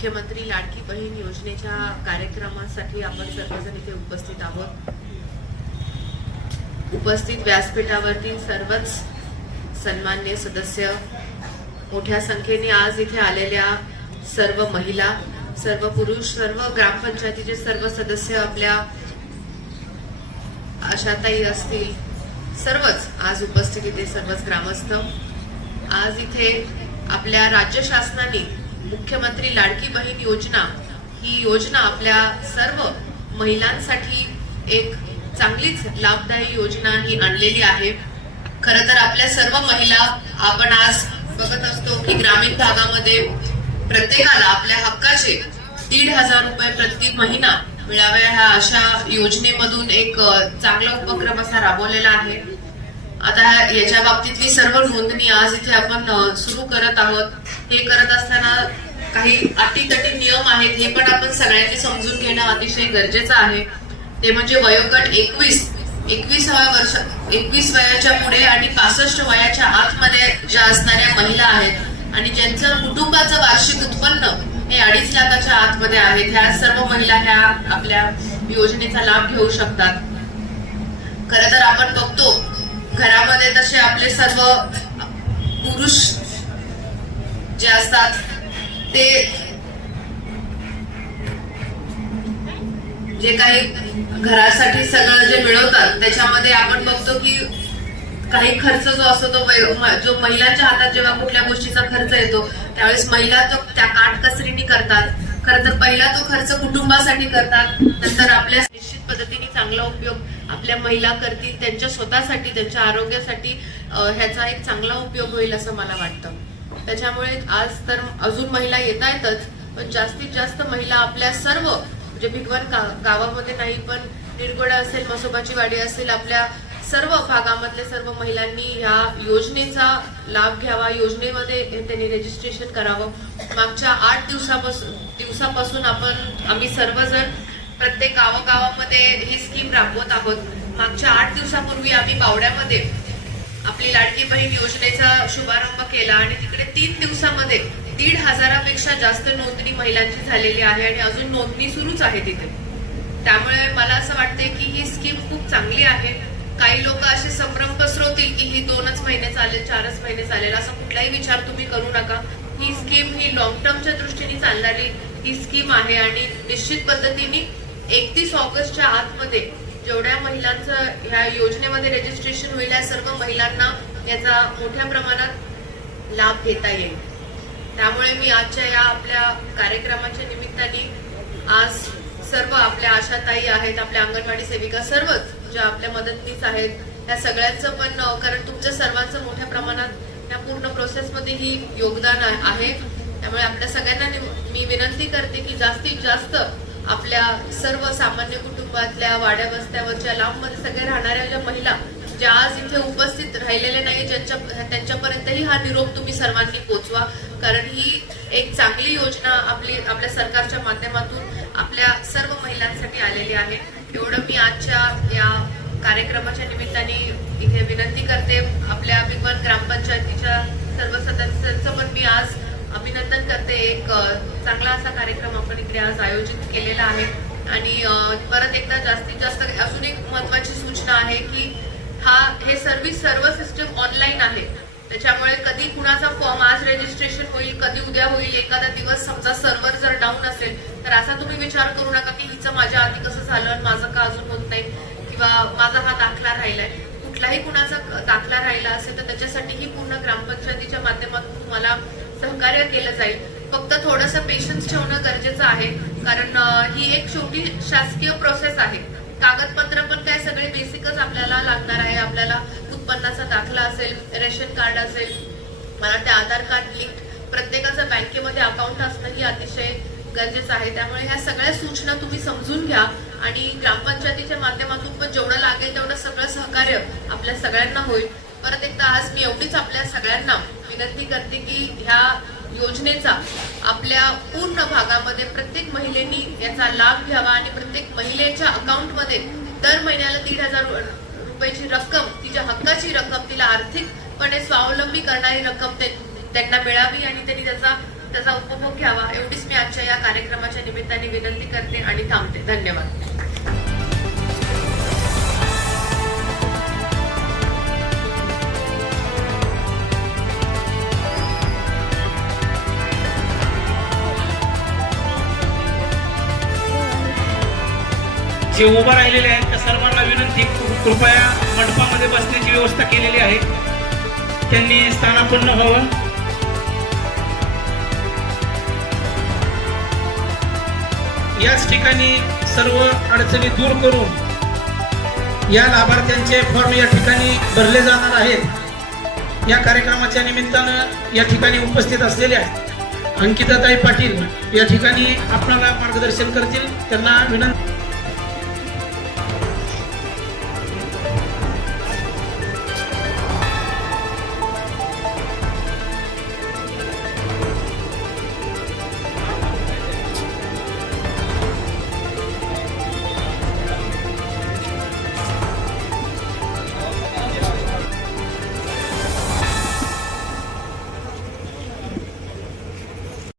मुख्यमंत्री लाडकी बहीण योजनेच्या कार्यक्रमासाठी आपण सर्वजण इथे उपस्थित आहोत। उपस्थित व्यासपीठावरती सर्वच सन्माननीय सदस्य, मोठ्या संख्येने आज इथे आलेल्या सर्व महिला, सर्व पुरुष, सर्व ग्रामपंचायतीचे सर्व सदस्य, आपल्या आशाताई असतील, सर्वच आज उपस्थित इथे सर्वच ग्रामस्थ। आज इथे आपल्या राज्य शासनाने मुख्यमंत्री लाडकी बहीण योजना ही योजना आपल्या सर्व महिलांसाठी एक चांगलीच लाभदायी योजना ही आणलेली आहे। खरं तर आपल्या सर्व महिला आपण आज बघत असतो की ग्रामीण भागामध्ये प्रत्येकाला आपल्या हक्काचे 1,500 रुपये प्रति महिना मिळावे ह्या अशा योजनेमधून एक चांगला उपक्रम असा राबवलेला आहे। आता याच्या बाबतीतली सर्व नोंदणी आज इथे आपण सुरू करत आहोत। हे करत असताना काही अटीतटी नियम आहेत, हे पण आपण सगळ्यांनी समजून घेणं अतिशय गरजेचं आहे। ते म्हणजे वयोगट 21 वयाच्या पुढे आणि 65 वयाच्या आतमध्ये ज्या असणाऱ्या महिला आहेत आणि ज्यांचं कुटुंबाचं वार्षिक उत्पन्न हे 2.5 लाखाच्या आतमध्ये आहेत, ह्या सर्व महिला ह्या आपल्या योजनेचा लाभ घेऊ शकतात। खरं तर आपण बघतो घरामध्ये तसे आपले सर्व पुरुष जे असतात ते जे काही घरासाठी सगळं जे मिळवतात त्याच्यामध्ये आपण बघतो की काही खर्च जो असतो तो जो महिलांच्या हातात जेव्हा कुठल्या गोष्टीचा खर्च येतो त्यावेळेस महिला तो त्या काटकसरीने करतात। खरं तर पहिला तो खर्च कुटुंबासाठी करतात, नंतर आपल्या निश्चित पद्धतीने चांगला उपयोग आपल्या महिला करतील, त्यांच्या स्वतःसाठी, त्यांच्या आरोग्यासाठी ह्याचा एक चांगला उपयोग होईल असं मला वाटतं। त्याच्यामुळे आज तर अजून महिला येत आहेतच, पण जास्तीत जास्त महिला आपल्या सर्व म्हणजे भिगवण गावामध्ये नाही पण निरगोडा असेल, मसोबाची वाडी असेल, आपल्या सर्व भागामधल्या सर्व महिलांनी ह्या योजनेचा लाभ घ्यावा। योजनेमध्ये त्यांनी रजिस्ट्रेशन करावं। मागच्या 8 दिवसापासून आम्ही सर्वजण प्रत्येक गावागावामध्ये ही स्कीम राबवत आहोत। मागच्या 8 दिवसापूर्वी आम्ही बावड्यामध्ये आपली लाडकी बहीण योजनेचा शुभारंभ केला आणि तिकडे 3 दिवसामध्ये 1,500 पेक्षा जास्त नोंदणी महिलांची झालेली आहे आणि अजून नोंदणी सुरूच आहे तिथे। त्यामुळे मला असं वाटतंय की ही स्कीम खूप चांगली आहे। काही लोक असे संभ्रम पसरवतील की ही 2च महिने चालेल, 4च महिने चालेल, असा कुठलाही विचार तुम्ही करू नका। ही स्कीम ही लॉंग टर्मच्या दृष्टीने चालणारी ही स्कीम आहे आणि निश्चित पद्धतीने 31 ऑगस्टच्या आतमध्ये जेवढ्या महिलांचं ह्या योजनेमध्ये रजिस्ट्रेशन होईल त्या सर्व महिलांना याचा मोठ्या प्रमाणात लाभ घेता येईल। त्यामुळे मी आजच्या या आपल्या कार्यक्रमाच्या निमित्ताने आज सर्व आपल्या आशाताई आहेत, आपल्या अंगणवाडी सेविका, सर्वच ज्या आपल्या मदतनीस आहेत, त्या सगळ्यांचं पण कारण तुमच्या सर्वांचं मोठ्या प्रमाणात या पूर्ण प्रोसेसमध्ये ही योगदान आहे। त्यामुळे आपल्या सगळ्यांना मी विनंती करते की जास्तीत जास्त आपल्या सर्व सामान्य कुटुंबातल्या वाड्या वस्त्यावरच्या लांबमध्ये सगळे राहणाऱ्या ज्या महिला ज्या आज इथे उपस्थित राहिलेले नाही त्यांच्यापर्यंतही हा निरोप तुम्ही सर्वांनी पोचवा, कारण ही एक चांगली योजना आपल्या सरकारच्या माध्यमातून आपल्या सर्व महिलांसाठी आलेली आहे। एवढं मी आजच्या या कार्यक्रमाच्या निमित्ताने इथे विनंती करते। आपल्या भिगवण ग्रामपंचायतीच्या सर्व सदस्यांचं पण मी आज अभिनंदन करते। एक चांगला असा कार्यक्रम आपण इकडे आज आयोजित केलेला आहे आणि परत एकदा जास्तीत जास्त अजून एक महत्वाची सूचना आहे की हे सर्व सिस्टम ऑनलाईन आहे। त्याच्यामुळे कधी कुणाचा फॉर्म आज रजिस्ट्रेशन होईल, कधी उद्या होईल, एखादा दिवस समजा सर्व्हर जर डाऊन असेल तर असा तुम्ही विचार करू नका की हिचं माझ्या आधी कसं झालं, माझं का अजून होत नाही किंवा माझा हा दाखला राहिलाय। कुठलाही कुणाचा दाखला राहिला असेल तर त्याच्यासाठी ही पूर्ण ग्रामपंचायतीच्या माध्यमातून तुम्हाला सहकार्य केलं जाईल। फक्त थोडंसं पेशन्स ठेवणं गरजेचं आहे, कारण ही एक छोटी शासकीय प्रोसेस आहे। कागदपत्र पण काय सगळे बेसिकच आपल्याला लागणार आहे। आपल्याला उत्पन्नाचा दाखला असेल, रेशन कार्ड असेल, मला ते आधार कार्ड लिंक, प्रत्येकाचं बँकेमध्ये अकाउंट असणं ही अतिशय गरजेचं आहे। त्यामुळे ह्या सगळ्या सूचना तुम्ही समजून घ्या आणि ग्रामपंचायतीच्या माध्यमातून पण जेवढं लागेल तेवढं सगळं सहकार्य आपल्या सगळ्यांना होईल। परत एकदा आज मी एवढीच आपल्या सगळ्यांना विनंती करते की ह्या योजनेचा आपल्या पूर्ण भागामध्ये प्रत्येक महिलेनी याचा लाभ घ्यावा आणि प्रत्येक महिलेच्या अकाउंटमध्ये दर महिन्याला 1,500 रुपयाची रक्कम, तिच्या हक्काची रक्कम, तिला आर्थिकपणे स्वावलंबी करणारी रक्कम त्यांना मिळावी आणि त्यांनी त्याचा त्याचा उपभोग घ्यावा एवढीच मी आजच्या या कार्यक्रमाच्या निमित्ताने विनंती करते आणि थांबते. धन्यवाद. जे उभा राहिलेले आहेत त्या सर्वांना विनंती, कृपया मंडपामध्ये बसण्याची व्यवस्था केलेली आहे, त्यांनी स्थानापन्न व्हावं. याच ठिकाणी सर्व अडचणी दूर करून या लाभार्थ्यांचे फॉर्म या ठिकाणी भरले जाणार आहेत. या कार्यक्रमाच्या निमित्तानं या ठिकाणी उपस्थित असलेल्या अंकिताताई पाटील या ठिकाणी आपल्याला मार्गदर्शन करतील. त्यांना विनंती.